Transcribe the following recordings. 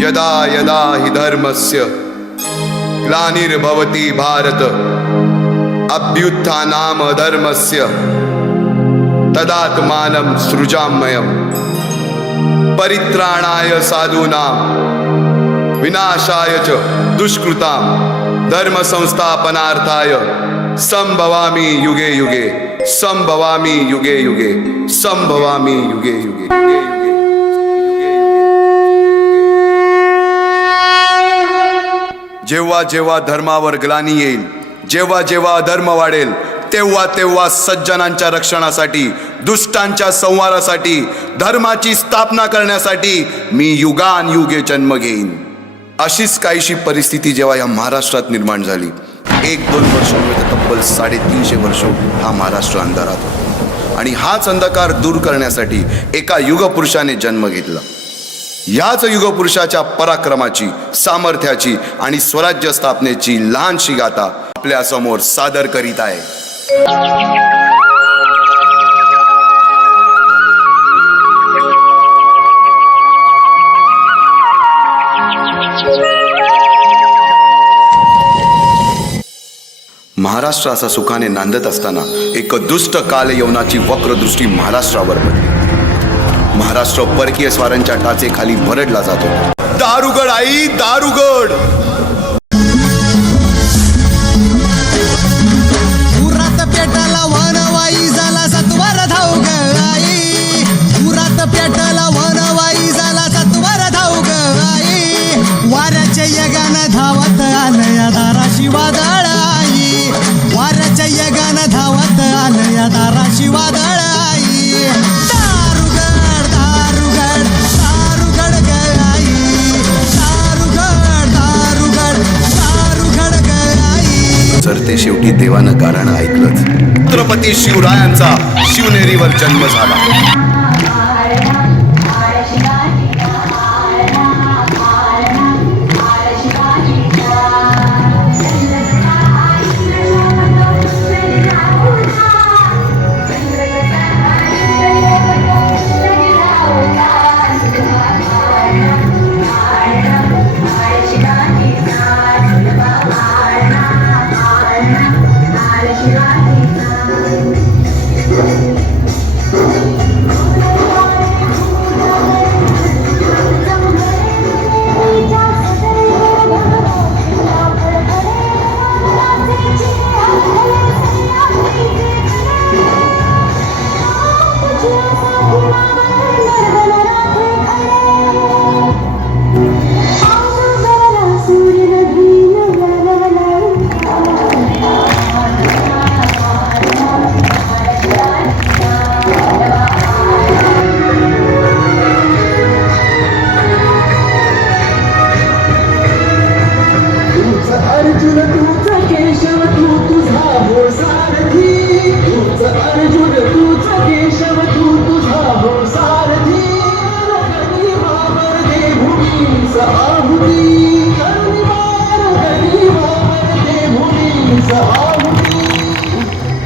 यदा यदा हि धर्मस्य ग्लानिर्भवति भारत अभ्युत्थानाम धर्मस्य तदात्मानं सृजाम्यहम् परित्राणाय साधूनां विनाशाय च दुष्कृतां धर्म संस्थापनार्थाय संभवामि युगे युगे संभवामि युगे युगे संभवामि युगे युगे। जेव्हा जेव्हा धर्मावर ग्लानी येईल, जेव्हा जेव्हा अधर्म वाढेल, तेव्हा तेव्हा सज्जनांच्या रक्षणासाठी, दुष्टांच्या संहारासाठी, धर्माची स्थापना करण्यासाठी मी युगानयुगे जन्म घेईन। अशीच काहीशी परिस्थिती जेव्हा या महाराष्ट्रात निर्माण झाली, 1-2 वर्ष नव्हे तर तब्बल 350 वर्ष हा महाराष्ट्र अंधारात होता आणि हाच अंधकार दूर करण्यासाठी एका युगपुरुषाने जन्म घेतला। याच युगपुरुषाच्या पराक्रमाची, सामर्थ्याची आणि स्वराज्य स्थापनेची लहानशी गाथा आपल्या समोर सादर करीत आहे। महाराष्ट्र असा सुखाने नांदत असताना एक दुष्ट काल यवनाची वक्रदृष्टी महाराष्ट्रावर पडली। महाराष्ट्र परकीय स्वारांच्या टाचेखाली भरडला जातो। दारुगड आई दारुगड, उरात पेटाला वनवाई झाला सत्वर धाव ग आई, उरात पेटाला वनवाई झाला सत्वर धाव ग आई, वाऱ्याच्या यगानं धावत आलं या दाराशी वादळ आई, वाऱ्याच्या यगानं धावत आलं या दाराशी वादळ आई, दारुगड दारुगड दारुगड ग आई, दारुगड दारुगड दारुगड ग आई। तर ते शेवटी देवानं गाणं ऐकलंच। छत्रपती शिवरायांचा शिवनेरीवर जन्म झाला।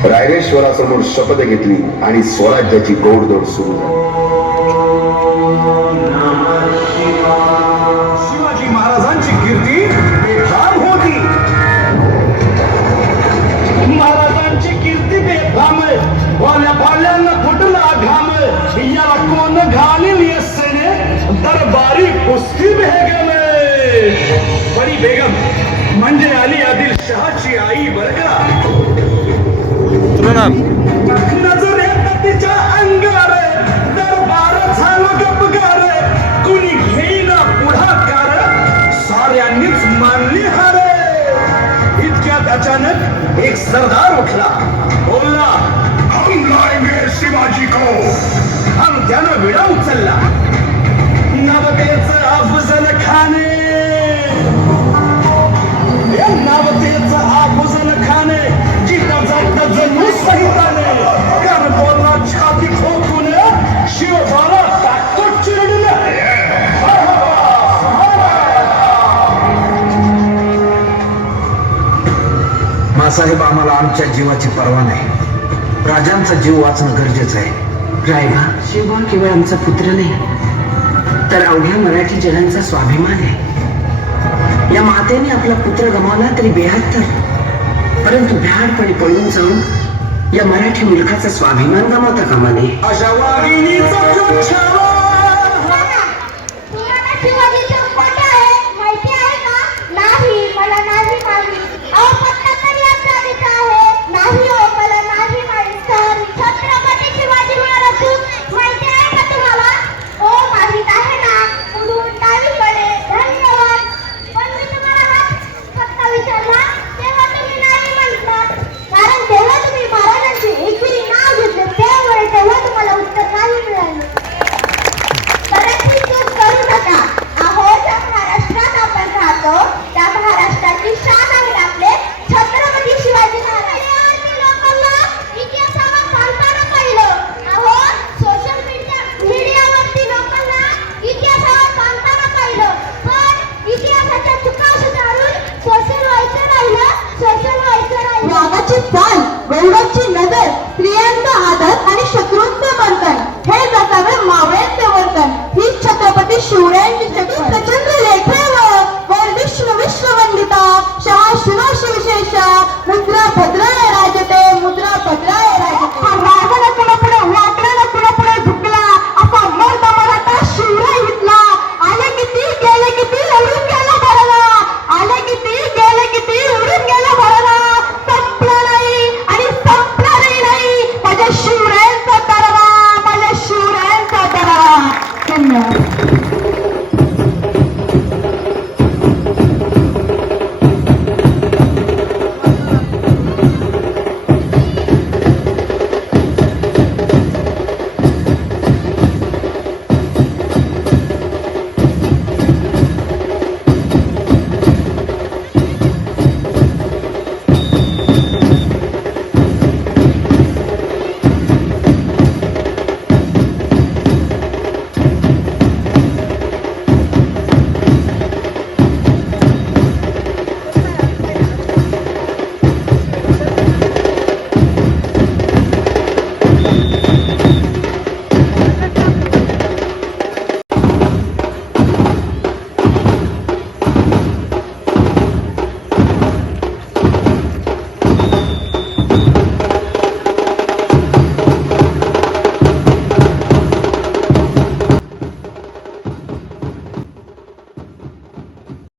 रायरेश्वरासमोर शपथ घेतली आणि स्वराज्याची गोडदोड सुरू झाली। शिवाजी महाराजांची कीर्ती बेफाम होती, महाराजांची कीर्ती बेफाम, भोल्या भाल्यांना फुटला घाम, याला कोण घालील यस्सेने दरबारी कुस्ती बेगम। बडी बेगम म्हणजे अली आदिल शहाची आई बरं का। नजरेत तिच्या अंगार दरबार झालं गपगार, कुणी घेईना पुढाकार, साऱ्यांनीच मानली हार। इतक्यात अचानक एक सरदार उठला, बोलला हम लाएंगे शिवाजी को। हम त्यानं विडा उचलला, नवतेचं अफजल खाने, नवतेचं अफजल खाने जिथं जात जणू सहिताने, कर बोलला छाती ठोकून, शिवबाला टाकतो चिरडलं। मासाहेब, आम्हाला आमच्या जीवाची पर्वा नाही, राजांचा जीव वाचणं गरजेचं आहे। रायबा, शिवबा केवळ आमचा पुत्र नाही तर अवघ्या मराठी जनांचा स्वाभिमान आहे. या मातेने आपला पुत्र गमावला तरी बेहत्तर, परंतु भ्याडपणे पळून जाऊन या मराठी मुलखाचा स्वाभिमान गमावता कामा नये. अशा वाघिणीचा जो छावा माहिती आहे का? नाही, मला नाही माहित. अहो पत्ता तरी आपला देत आहे. नाही हो, मला नाही माहित. सर, छत्रपती शिवाजी महाराज माहिती आहे का तुम्हाला? हो, माहित आहे ना. पुढून डावीकडे. धन्यवाद. पण मी तुम्हाला हा पत्ता विचारला तेव्हा तुम्ही नाही म्हटलं, कारण जेव्हा तुम्ही महाराजांचे एकेरी नाव घेतले तेव्हा तुम्हाला उत्तर नाही मिळालं. परत चूक करू नका. अहो, ज्या महाराष्ट्रात आपण राहतो त्या महाराष्ट्राची शान आहे आपले छत्रपती शिवाजी महाराज. लोकांना इतिहासावर सांगताना पाहिलं. अहो, सोशल मीडियावरती लोकांना इतिहासावर सांगताना पाहिलं, पण इतिहासाच्या चुका सुधारून सोशल व्हायचं राहिलं. वाघाची पाल गौरवची